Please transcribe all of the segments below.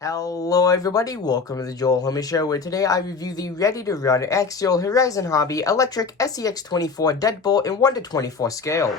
Hello everybody, welcome to the Joel Homie Show, where today I review the ready-to-run Axial Horizon Hobby Electric SCX24 Deadbolt in 1:24 scale.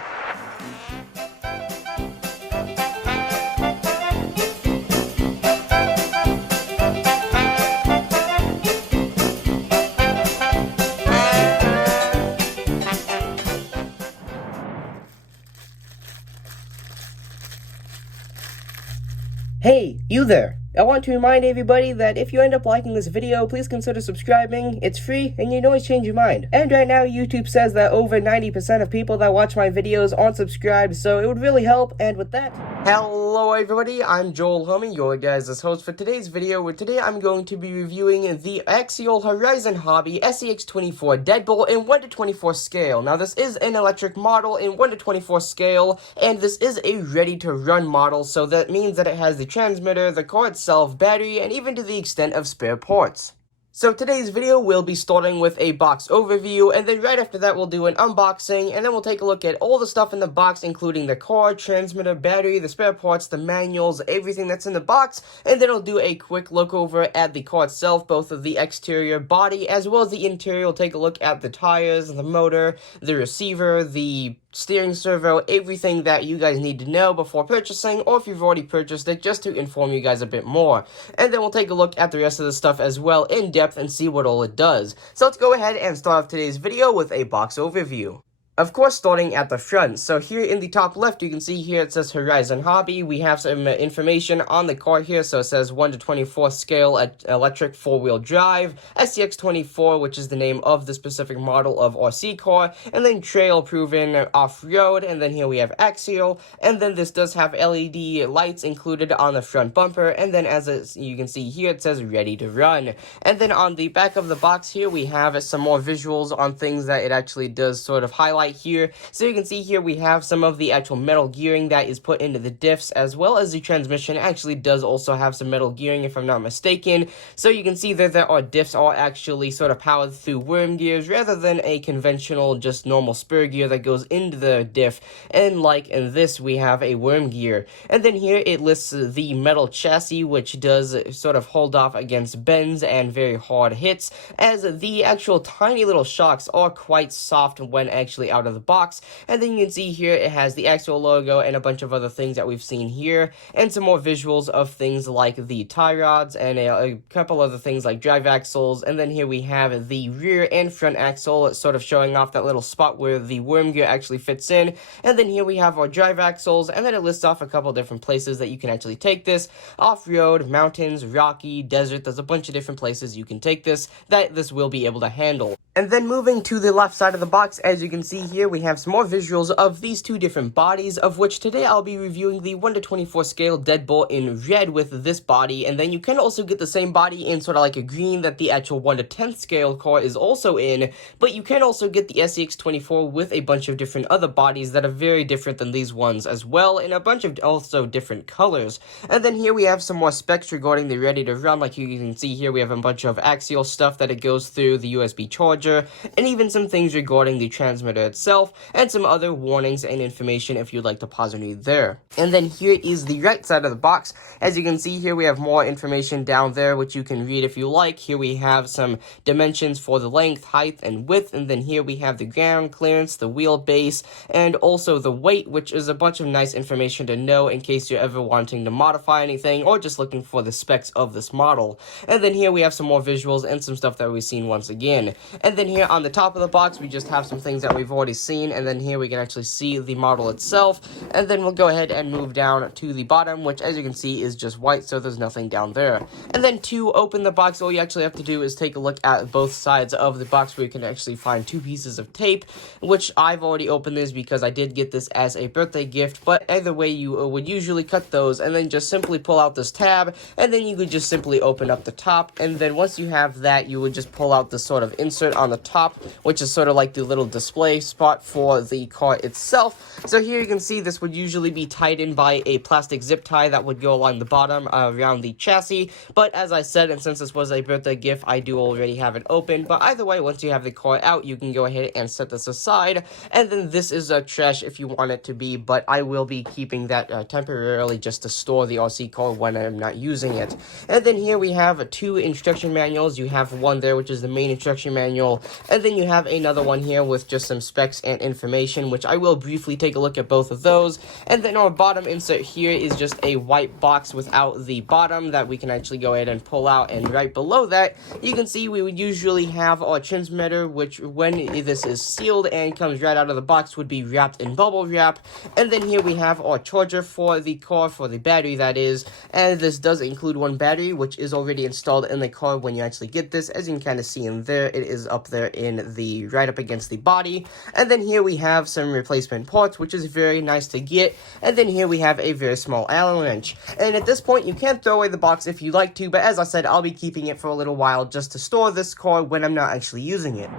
Hey, you there! I want to remind everybody that if you end up liking this video, please consider subscribing. It's free, and you can always change your mind. And right now, YouTube says that over 90% of people that watch my videos aren't subscribed, so it would really help, and with that... Hello everybody, I'm Joel Homie, your guys' host for today's video, where today I'm going to be reviewing the Axial Horizon Hobby SCX24 Deadbolt in 1:24 scale. Now this is an electric model in 1:24 scale, and this is a ready-to-run model, so that means that it has the transmitter, the car itself, battery, and even to the extent of spare parts. So today's video will be starting with a box overview, and then right after that we'll do an unboxing, and then we'll take a look at all the stuff in the box, including the car, transmitter, battery, the spare parts, the manuals, everything that's in the box, and then we'll do a quick look over at the car itself, both of the exterior body as well as the interior. We'll take a look at the tires, the motor, the receiver, the steering servo, everything that you guys need to know before purchasing, or if you've already purchased it, just to inform you guys a bit more. And then we'll take a look at the rest of the stuff as well in depth and see what all it does. So let's go ahead and start off today's video with a box overview. Of course, starting at the front. So here in the top left, you can see here it says Horizon Hobby. We have some information on the car here. So it says 1:24 scale electric four-wheel drive, SCX24, which is the name of the specific model of RC car, and then trail proven off-road, and then here we have Axial, and then this does have LED lights included on the front bumper, and then as you can see here, it says ready to run. And then on the back of the box here, we have some more visuals on things that it actually does sort of highlight here. So you can see here we have some of the actual metal gearing that is put into the diffs, as well as the transmission actually does also have some metal gearing, if I'm not mistaken. So you can see that our diffs are actually sort of powered through worm gears rather than a conventional just normal spur gear that goes into the diff, and like in this we have a worm gear. And then here it lists the metal chassis, which does sort of hold off against bends and very hard hits, as the actual tiny little shocks are quite soft when actually out of the box. And then you can see here it has the Axial logo and a bunch of other things that we've seen here, and some more visuals of things like the tie rods and a couple other things like drive axles. And then here we have the rear and front axle, sort of showing off that little spot where the worm gear actually fits in. And then here we have our drive axles, and then it lists off a couple different places that you can actually take this: off-road, mountains, rocky, desert. There's a bunch of different places you can take this that this will be able to handle. And then moving to the left side of the box, as you can see here, we have some more visuals of these two different bodies, of which today I'll be reviewing the 1:24 scale Deadbolt in red with this body, and then you can also get the same body in sort of like a green that the actual 1:10 scale car is also in, but you can also get the SCX24 with a bunch of different other bodies that are very different than these ones as well, in a bunch of also different colors. And then here we have some more specs regarding the ready to run. Like you can see here, we have a bunch of Axial stuff that it goes through, the USB charger, and even some things regarding the transmitter itself, and some other warnings and information if you'd like to pause and read there. And then here is the right side of the box. As you can see here, we have more information down there which you can read if you like. Here we have some dimensions for the length, height, and width, and then here we have the ground clearance, the wheelbase, and also the weight, which is a bunch of nice information to know in case you're ever wanting to modify anything or just looking for the specs of this model. And then here we have some more visuals and some stuff that we've seen once again. And then here on the top of the box, we just have some things that we've already seen, and then here we can actually see the model itself. And then we'll go ahead and move down to the bottom, which as you can see is just white, so there's nothing down there. And then to open the box, all you actually have to do is take a look at both sides of the box, where you can actually find two pieces of tape, which I've already opened this because I did get this as a birthday gift. But either way, you would usually cut those and then just simply pull out this tab, and then you could just simply open up the top. And then once you have that, you would just pull out this sort of insert on the top, which is sort of like the little display spot for the car itself. So here you can see this would usually be tied in by a plastic zip tie that would go along the bottom around the chassis. But as I said, and since this was a birthday gift, I do already have it open. But either way, once you have the car out, you can go ahead and set this aside. And then this is trash if you want it to be, but I will be keeping that temporarily just to store the RC car when I'm not using it. And then here we have two instruction manuals. You have one there, which is the main instruction manual, and then you have another one here with just some specs and information, which I will briefly take a look at both of those. And then our bottom insert here is just a white box without the bottom that we can actually go ahead and pull out, and right below that you can see we would usually have our transmitter, which when this is sealed and comes right out of the box would be wrapped in bubble wrap. And then here we have our charger for the car, for the battery that is, and this does include one battery which is already installed in the car when you actually get this. As you can kind of see in there, it is up there in the right up against the body. And then here we have some replacement parts, which is very nice to get. And then here we have a very small Allen wrench, and at this point you can throw away the box if you like to, but as I said, I'll be keeping it for a little while just to store this car when I'm not actually using it.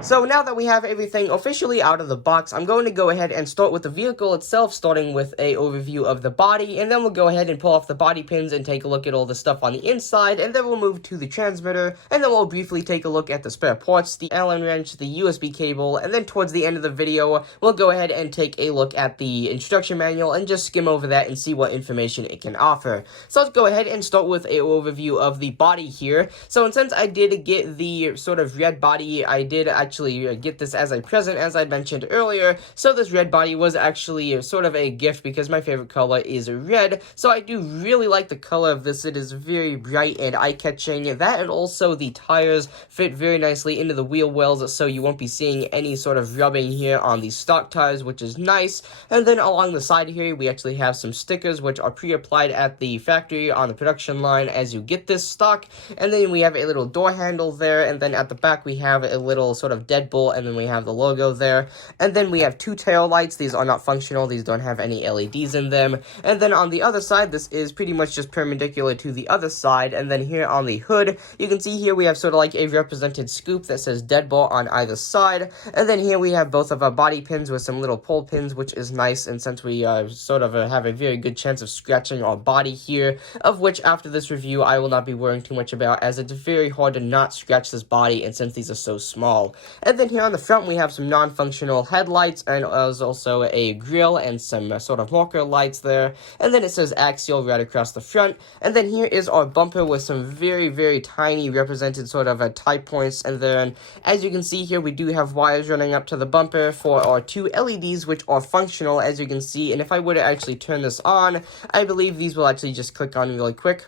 So now that we have everything officially out of the box, I'm going to go ahead and start with the vehicle itself, starting with an overview of the body, and then we'll go ahead and pull off the body pins and take a look at all the stuff on the inside, and then we'll move to the transmitter, and then we'll briefly take a look at the spare parts, the Allen wrench, the USB cable, and then towards the end of the video, we'll go ahead and take a look at the instruction manual and just skim over that and see what information it can offer. So let's go ahead and start with an overview of the body here. So and since I did get the sort of red body, I did actually get this as a present, as I mentioned earlier. So this red body was actually sort of a gift because my favorite color is red. So I do really like the color of this. It is very bright and eye-catching. That and also the tires fit very nicely into the wheel wells, so you won't be seeing any sort of rubbing here on the stock tires, which is nice. And then along the side here, we actually have some stickers which are pre-applied at the factory on the production line as you get this stock. And then we have a little door handle there, and then at the back we have a little sort of Deadbolt, and then we have the logo there. And then we have two tail lights. These are not functional. These don't have any LEDs in them. And then on the other side, this is pretty much just perpendicular to the other side. And then here on the hood, you can see here we have sort of like a represented scoop that says Deadbolt on either side. And then here we have both of our body pins with some little pull pins, which is nice. And since we sort of have a very good chance of scratching our body here, of which after this review I will not be worrying too much about, as it's very hard to not scratch this body, and since these are so small. And then here on the front we have some non-functional headlights, and there's also a grille and some sort of marker lights there. And then it says Axial right across the front. And then here is our bumper with some very, very tiny represented sort of tie points. And then as you can see here, we do have wires running up to the bumper for our two LEDs, which are functional, as you can see. And if I were to actually turn this on, I believe these will actually just click on really quick.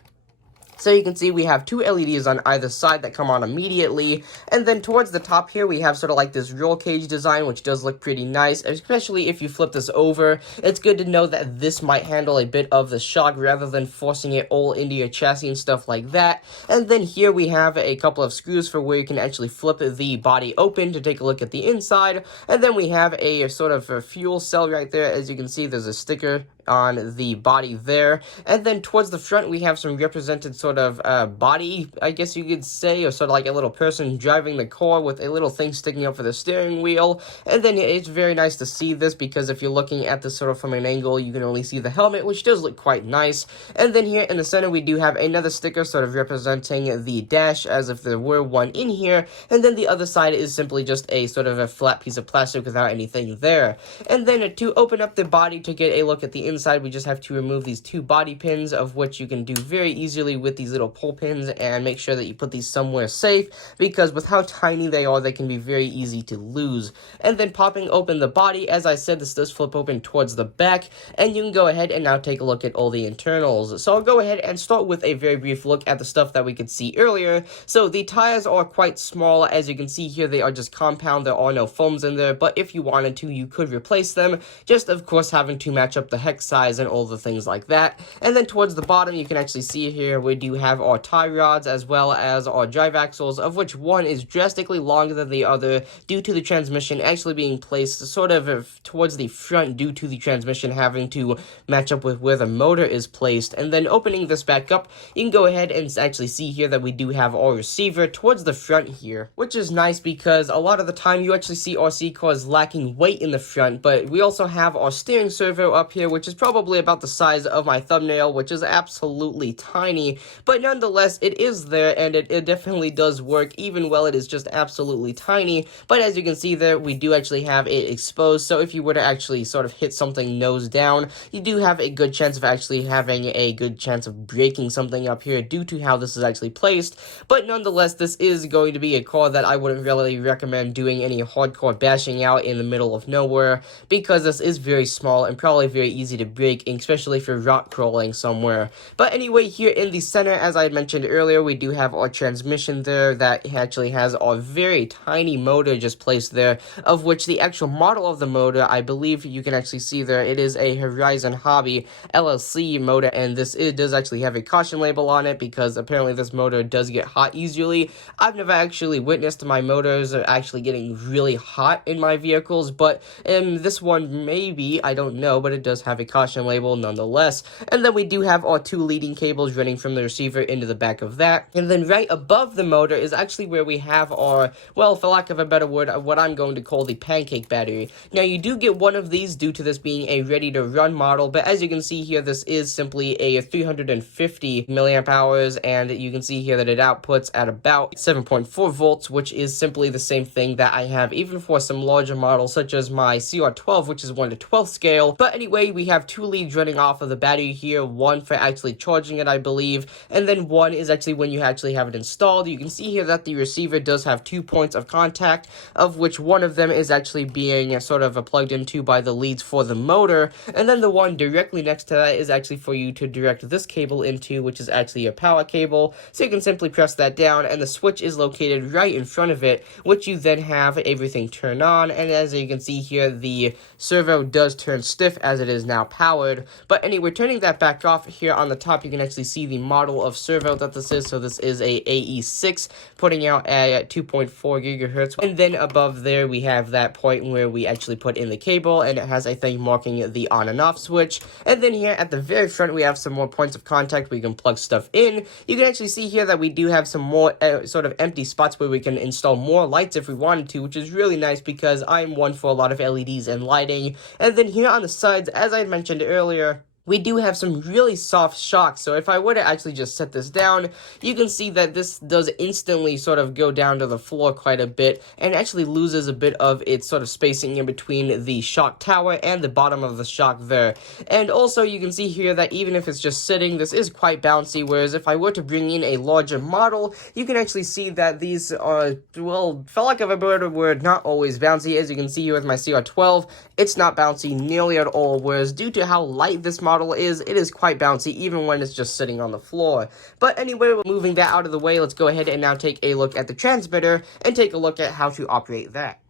So you can see we have two LEDs on either side that come on immediately. And then towards the top here, we have sort of like this roll cage design, which does look pretty nice, especially if you flip this over. It's good to know that this might handle a bit of the shock rather than forcing it all into your chassis and stuff like that. And then here we have a couple of screws for where you can actually flip the body open to take a look at the inside. And then we have a sort of a fuel cell right there. As you can see, there's a sticker on the body there. And then towards the front we have some represented sort of body, I guess you could say, or sort of like a little person driving the car with a little thing sticking up for the steering wheel. And then it's very nice to see this, because if you're looking at this sort of from an angle, you can only see the helmet, which does look quite nice. And then here in the center we do have another sticker sort of representing the dash, as if there were one in here. And then the other side is simply just a sort of a flat piece of plastic without anything there. And then to open up the body to get a look at the inside, we just have to remove these two body pins, of which you can do very easily with these little pull pins, and make sure that you put these somewhere safe, because with how tiny they are, they can be very easy to lose. And then popping open the body, as I said, this does flip open towards the back, and you can go ahead and now take a look at all the internals. So I'll go ahead and start with a very brief look at the stuff that we could see earlier. So the tires are quite small. As you can see here, they are just compound. There are no foams in there, but if you wanted to, you could replace them, just of course having to match up the hex neck size and all the things like that. And then towards the bottom, you can actually see here we do have our tie rods as well as our drive axles, of which one is drastically longer than the other due to the transmission actually being placed sort of towards the front due to the transmission having to match up with where the motor is placed. And then opening this back up, you can go ahead and actually see here that we do have our receiver towards the front here, which is nice because a lot of the time you actually see RC cars lacking weight in the front. But we also have our steering servo up here, which is probably about the size of my thumbnail, which is absolutely tiny, but nonetheless it is there, and it definitely does work even while it is just absolutely tiny. But as you can see there, we do actually have it exposed, so if you were to actually sort of hit something nose down, you do have a good chance of actually having a good chance of breaking something up here due to how this is actually placed. But nonetheless, this is going to be a car that I wouldn't really recommend doing any hardcore bashing out in the middle of nowhere, because this is very small and probably very easy to break, especially if you're rock crawling somewhere. But anyway, here in the center, as I had mentioned earlier, we do have our transmission there that actually has our very tiny motor just placed there, of which the actual model of the motor, I believe you can actually see there, it is a Horizon Hobby LLC motor, and it does actually have a caution label on it because apparently this motor does get hot easily. I've never actually witnessed my motors actually getting really hot in my vehicles, but this one maybe, I don't know, but it does have a caution label nonetheless. And then we do have our two leading cables running from the receiver into the back of that. And then right above the motor is actually where we have our, well, for lack of a better word, what I'm going to call the pancake battery. Now, you do get one of these due to this being a ready-to-run model, but as you can see here, this is simply a 350 milliamp hours, and you can see here that it outputs at about 7.4 volts, which is simply the same thing that I have even for some larger models, such as my CR12, which is 1/12 scale. But anyway, we have two leads running off of the battery here, one for actually charging it, I believe, and then one is actually when you actually have it installed. You can see here that the receiver does have 2 points of contact, of which one of them is actually being sort of plugged into by the leads for the motor, and then the one directly next to that is actually for you to direct this cable into, which is actually a power cable. So you can simply press that down, and the switch is located right in front of it, which you then have everything turn on. And as you can see here, the servo does turn stiff as it is now powered. But anyway, turning that back off, here on the top you can actually see the model of servo that this is. So this is a AE6 putting out at 2.4 gigahertz, and then above there we have that point where we actually put in the cable, and it has a thing marking the on and off switch. And then here at the very front we have some more points of contact we can plug stuff in. You can actually see here that we do have some more sort of empty spots where we can install more lights if we wanted to, which is really nice because I'm one for a lot of LEDs and lighting. And then here on the sides, as I had mentioned earlier, we do have some really soft shocks. So if I were to actually just set this down, you can see that this does instantly sort of go down to the floor quite a bit and actually loses a bit of its sort of spacing in between the shock tower and the bottom of the shock there. And also you can see here that even if it's just sitting, this is quite bouncy, whereas if I were to bring in a larger model, you can actually see that these are, well, for lack of a better word, not always bouncy. As you can see here with my CR12, it's not bouncy nearly at all, whereas due to how light this model is, it is quite bouncy even when it's just sitting on the floor. But anyway, moving that out of the way, let's go ahead and now take a look at the transmitter and take a look at how to operate that.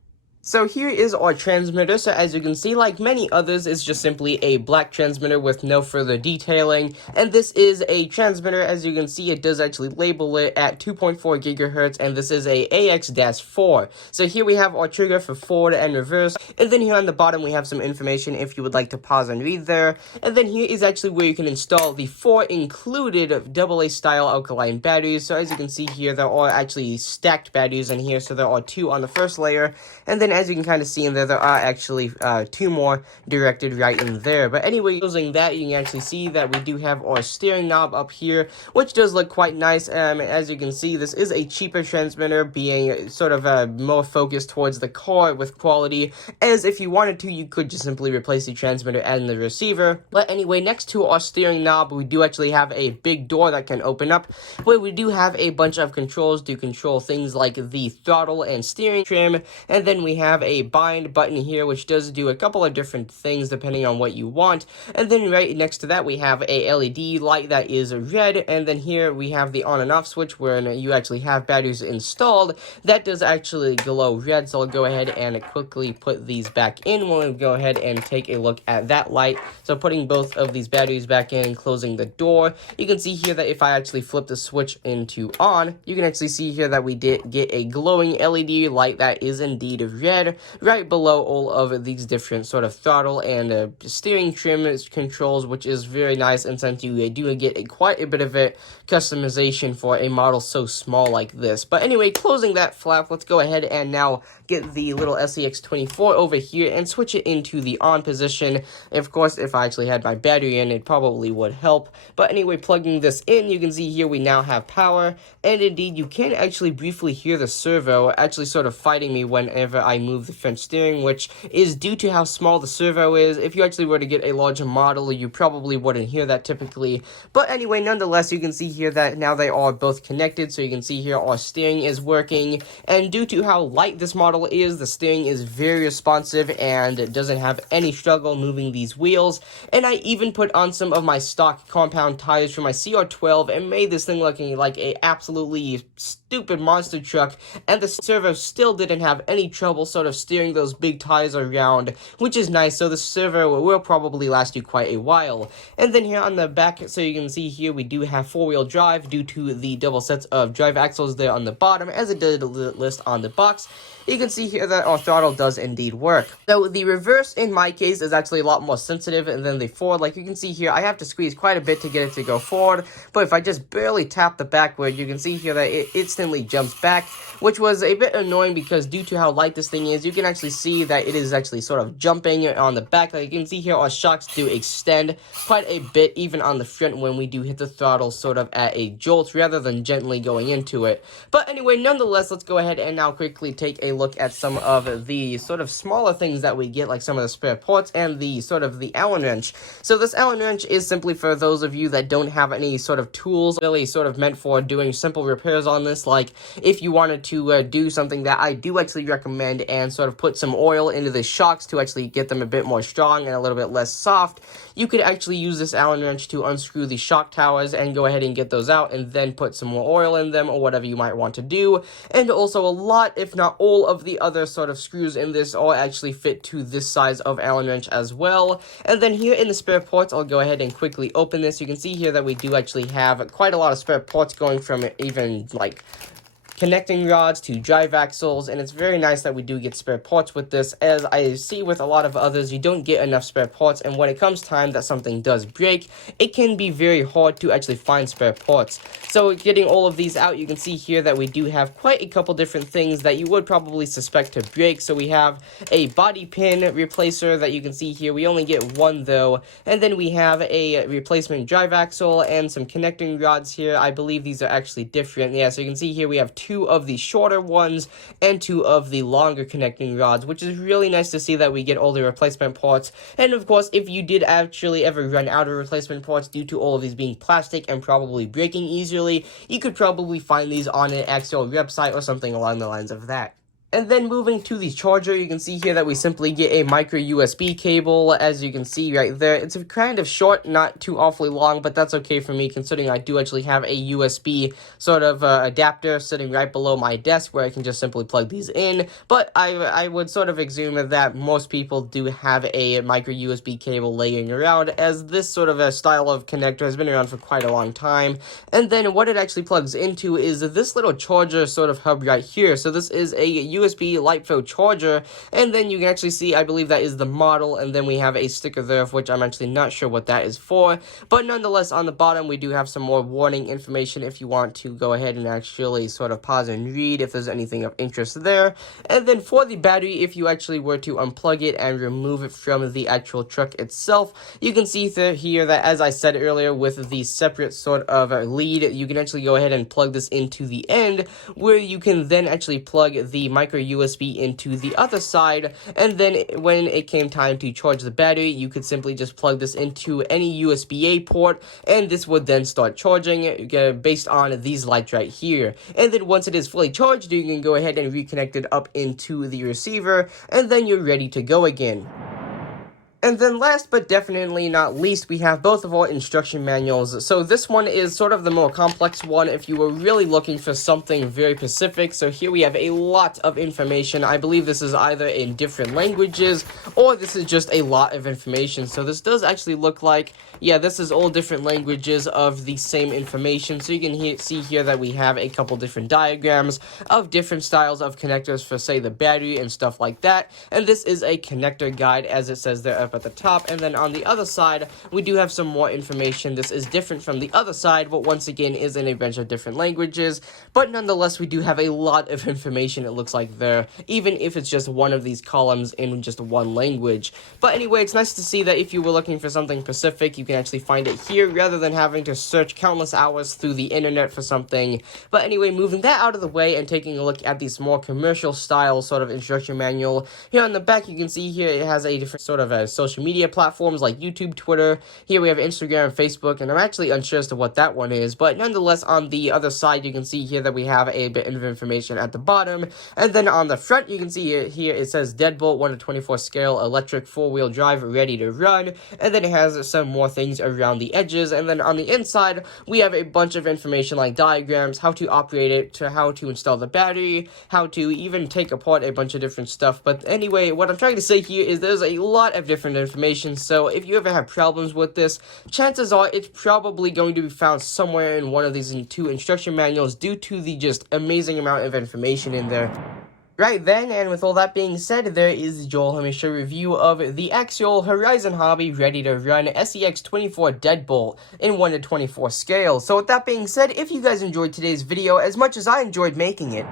So here is our transmitter. So as you can see, like many others, it's just simply a black transmitter with no further detailing. And this is a transmitter. As you can see, it does actually label it at 2.4 gigahertz, and this is a AX-4. So here we have our trigger for forward and reverse. And then here on the bottom, we have some information if you would like to pause and read there. And then here is actually where you can install the 4 included AA style alkaline batteries. So as you can see here, there are actually stacked batteries in here. So there are 2 on the first layer. And then as you can kind of see in there, there are actually 2 more directed right in there. But anyway, using that, you can actually see that we do have our steering knob up here, which does look quite nice. As you can see, this is a cheaper transmitter, being sort of more focused towards the car with quality, as if you wanted to, you could just simply replace the transmitter and the receiver. But anyway, next to our steering knob, we do actually have a big door that can open up, where we do have a bunch of controls to control things like the throttle and steering trim, and then we have a bind button here, which does do a couple of different things depending on what you want. And then right next to that, we have a LED light that is red. And then here we have the on and off switch where you actually have batteries installed. That does actually glow red. So I'll go ahead and quickly put these back in. We'll go ahead and take a look at that light. So putting both of these batteries back in and closing the door, you can see here that if I actually flip the switch into on, you can actually see here that we did get a glowing LED light that is indeed red right below all of these different sort of throttle and steering trim controls, which is very nice. And since you do get quite a bit of it customization for a model so small like this. But anyway, closing that flap, let's go ahead and now get the little SCX24 over here and switch it into the on position. Of course, if I actually had my battery in, it probably would help. But anyway, plugging this in, you can see here we now have power, and indeed you can actually briefly hear the servo actually sort of fighting me whenever I move the French steering, which is due to how small the servo is. If you actually were to get a larger model, you probably wouldn't hear that typically. But anyway, nonetheless, you can see here that now they are both connected, so you can see here our steering is working, and due to how light this model is, the steering is very responsive and it doesn't have any struggle moving these wheels. And I even put on some of my stock compound tires for my CR12 and made this thing looking like a absolutely stupid monster truck, and the servo still didn't have any trouble sort of steering those big tires around, which is nice. So the servo will probably last you quite a while. And then here on the back, so you can see here we do have four-wheel drive due to the double sets of drive axles there on the bottom, as it did list on the box. You can see here that our throttle does indeed work. So the reverse in my case is actually a lot more sensitive than the forward. Like you can see here, I have to squeeze quite a bit to get it to go forward, but if I just barely tap the backward, you can see here that it instantly jumps back, which was a bit annoying because due to how light this thing is, you can actually see that it is actually sort of jumping on the back. Like you can see here, our shocks do extend quite a bit even on the front when we do hit the throttle sort of at a jolt rather than gently going into it. But anyway, nonetheless, let's go ahead and now quickly take a look at some of the sort of smaller things that we get, like some of the spare parts and the sort of the Allen wrench. So this Allen wrench is simply for those of you that don't have any sort of tools, really sort of meant for doing simple repairs on this. Like if you wanted to do something that I do actually recommend and sort of put some oil into the shocks to actually get them a bit more strong and a little bit less soft, you could actually use this Allen wrench to unscrew the shock towers and go ahead and get those out and then put some more oil in them or whatever you might want to do. And also a lot, if not all, of the other sort of screws in this all actually fit to this size of Allen wrench as well. And then here in the spare parts, I'll go ahead and quickly open this. You can see here that we do actually have quite a lot of spare parts going from even like connecting rods to drive axles, and it's very nice that we do get spare parts with this. As I see with a lot of others, you don't get enough spare parts, and when it comes time that something does break, it can be very hard to actually find spare parts. So getting all of these out, you can see here that we do have quite a couple different things that you would probably suspect to break. So we have a body pin replacer that you can see here. We only get one though, and then we have a replacement drive axle and some connecting rods here. I believe these are actually different. Yeah, so you can see here we have two of the shorter ones and two of the longer connecting rods, which is really nice to see that we get all the replacement parts. And of course, if you did actually ever run out of replacement parts due to all of these being plastic and probably breaking easily, you could probably find these on an Axial website or something along the lines of that. And then moving to the charger, you can see here that we simply get a micro USB cable, as you can see right there. It's a kind of short, not too awfully long, but that's okay for me considering I do actually have a USB sort of adapter sitting right below my desk where I can just simply plug these in. But I would sort of assume that most people do have a micro USB cable laying around, as this sort of a style of connector has been around for quite a long time. And then what it actually plugs into is this little charger sort of hub right here. So this is a USB LiPo charger, and then you can actually see, I believe that is the model, and then we have a sticker there, of which I'm actually not sure what that is for, but nonetheless, on the bottom, we do have some more warning information if you want to go ahead and actually sort of pause and read if there's anything of interest there. And then for the battery, if you actually were to unplug it and remove it from the actual truck itself, you can see here that, as I said earlier, with the separate sort of lead, you can actually go ahead and plug this into the end, where you can then actually plug the micro micro USB into the other side, and then when it came time to charge the battery, you could simply just plug this into any USB-A port, and this would then start charging based on these lights right here. And then once it is fully charged, you can go ahead and reconnect it up into the receiver, and then you're ready to go again. And then last but definitely not least, we have both of our instruction manuals. So this one is sort of the more complex one if you were really looking for something very specific. So here we have a lot of information. I believe this is either in different languages or this is just a lot of information. So this does actually look like, yeah, this is all different languages of the same information. So you can see here that we have a couple different diagrams of different styles of connectors for, say, the battery and stuff like that. And this is a connector guide, as it says there at the top. And then on the other side, we do have some more information. This is different from the other side, but once again is in a bunch of different languages. But nonetheless, we do have a lot of information, it looks like there, even if it's just one of these columns in just one language. But anyway, it's nice to see that if you were looking for something specific, you can actually find it here rather than having to search countless hours through the internet for something. But anyway, moving that out of the way and taking a look at this more commercial style sort of instruction manual, here on the back you can see here it has a different sort of social media platforms like YouTube, Twitter. Here we have Instagram and Facebook, and I'm actually unsure as to what that one is, but nonetheless on the other side you can see here that we have a bit of information at the bottom, and then on the front you can see here it says deadbolt 1/24 scale electric 4-wheel drive ready to run, and then it has some more things around the edges, and then on the inside we have a bunch of information like diagrams, how to operate it, to how to install the battery, how to even take apart a bunch of different stuff. But anyway, what I'm trying to say here is there's a lot of different information, so if you ever have problems with this, chances are it's probably going to be found somewhere in one of these two instruction manuals due to the just amazing amount of information in there. Right then, and with all that being said, there is Joel Hamisha review of the Axial Horizon Hobby Ready to Run SCX24 Deadbolt in 1/24 scale. So with that being said, if you guys enjoyed today's video as much as I enjoyed making it,